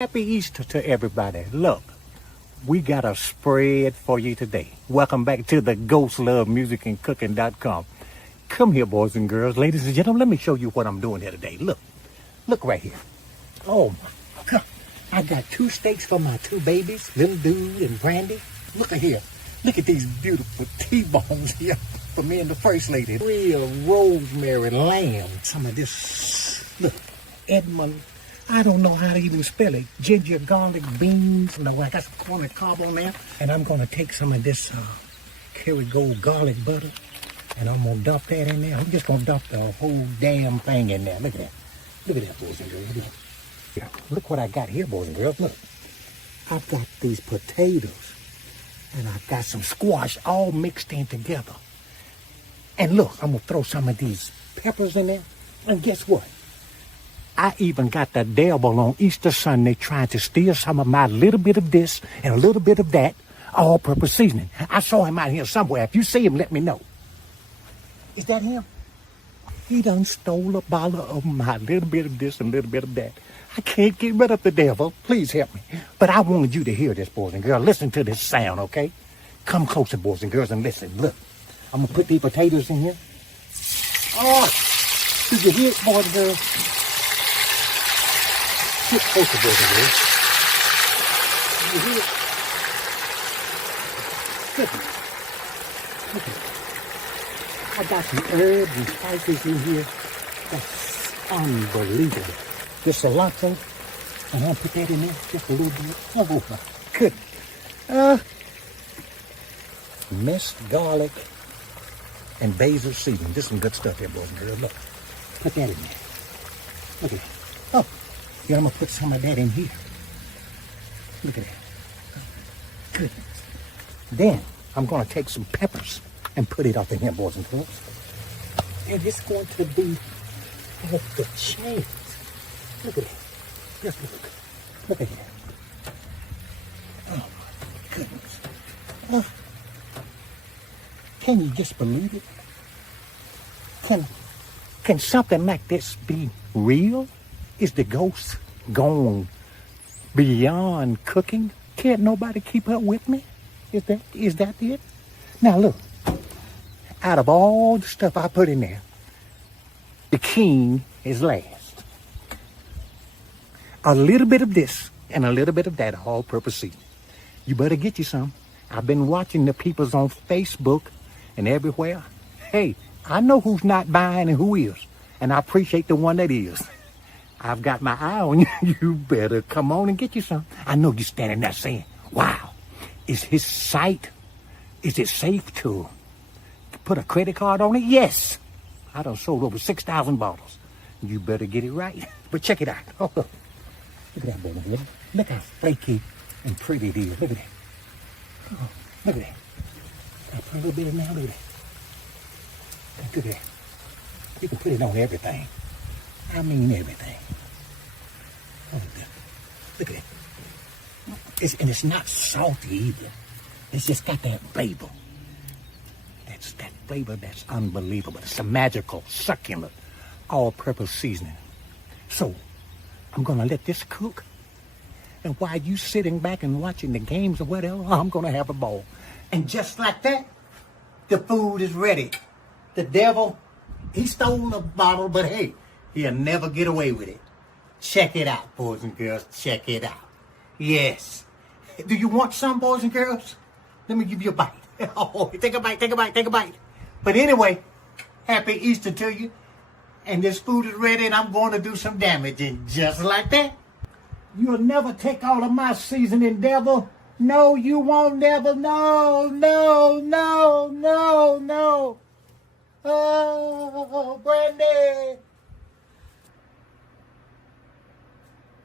Happy Easter to everybody. Look, we got a spread for you today. Welcome back to the GhostLoveMusicAndCooking.com. Come here, boys and girls, ladies and gentlemen. Let me show you what I'm doing here today. Look right here. Oh my God. I got 2 steaks for my 2 babies, Little Dude and Brandy. Look at here. Look at these beautiful T-bones here for me and the First Lady. Real rosemary lamb. Some of this, look, Edmund. I don't know how to even spell it. Ginger, garlic, beans. No, I got some corn and cob on there. And I'm going to take some of this Kerrygold garlic butter. And I'm going to dump that in there. I'm just going to dump the whole damn thing in there. Look at that. Look at that, boys and girls. Look at that. Yeah. Look what I got here, boys and girls. Look. I've got these potatoes. And I've got some squash all mixed in together. And look, I'm going to throw some of these peppers in there. And guess what? I even got the devil on Easter Sunday trying to steal some of my little bit of this and a little bit of that, all-purpose seasoning. I saw him out here somewhere. If you see him, let me know. Is that him? He done stole a bottle of my little bit of this and a little bit of that. I can't get rid of the devil. Please help me. But I wanted you to hear this, boys and girls. Listen to this sound, okay? Come closer, boys and girls, and listen. Look, I'm going to put these potatoes in here. Oh, did you hear it, boys and girls? Get closer, boys and girls. You hear it? Look. I got some herbs and spices in here. That's unbelievable. This cilantro, and I'll put that in there just a little bit. Oh, my goodness. Minced garlic and basil seasoning. This is some good stuff here, boys and girls. Look, put that in there. Look at that. Oh. Yeah, I'm going to put some of that in here. Look at that. Goodness. Then, I'm going to take some peppers and put it off in here, boys and girls. And it's going to be off the chains. Look at that. Just look. Look at that. Oh, my goodness. Can you just believe it? Can something like this be real? Is the ghost gone beyond cooking? Can't nobody keep up with me? Is that it? Now look, out of all the stuff I put in there, the king is last. A little bit of this and a little bit of that all-purpose seasoning. You better get you some. I've been watching the peoples on Facebook and everywhere. Hey, I know who's not buying and who is, and I appreciate the one that is. I've got my eye on you. You better come on and get you some. I know you're standing there saying, wow, is it safe to put a credit card on it? Yes. I done sold over 6,000 bottles. You better get it right. But check it out. Oh, look. Look at that, boy. Look how flaky and pretty it is. Look at that. Oh, look at that. I put a little bit in there. Look at that. Look at that. You can put it on everything. I mean everything. Oh, look at it. And it's not salty either. It's just got that flavor. That's that flavor that's unbelievable. It's a magical, succulent, all-purpose seasoning. So, I'm going to let this cook. And while you sitting back and watching the games or whatever, I'm going to have a ball. And just like that, the food is ready. The devil, he stole the bottle, but hey, he'll never get away with it. Check it out, boys and girls. Check it out. Yes. Do you want some, boys and girls? Let me give you a bite. Oh, take a bite, take a bite, take a bite. But anyway, happy Easter to you. And this food is ready, and I'm going to do some damage. And just like that, you'll never take all of my seasoning, devil. No, you won't never. No, no, no, no, no. Oh, Brandy.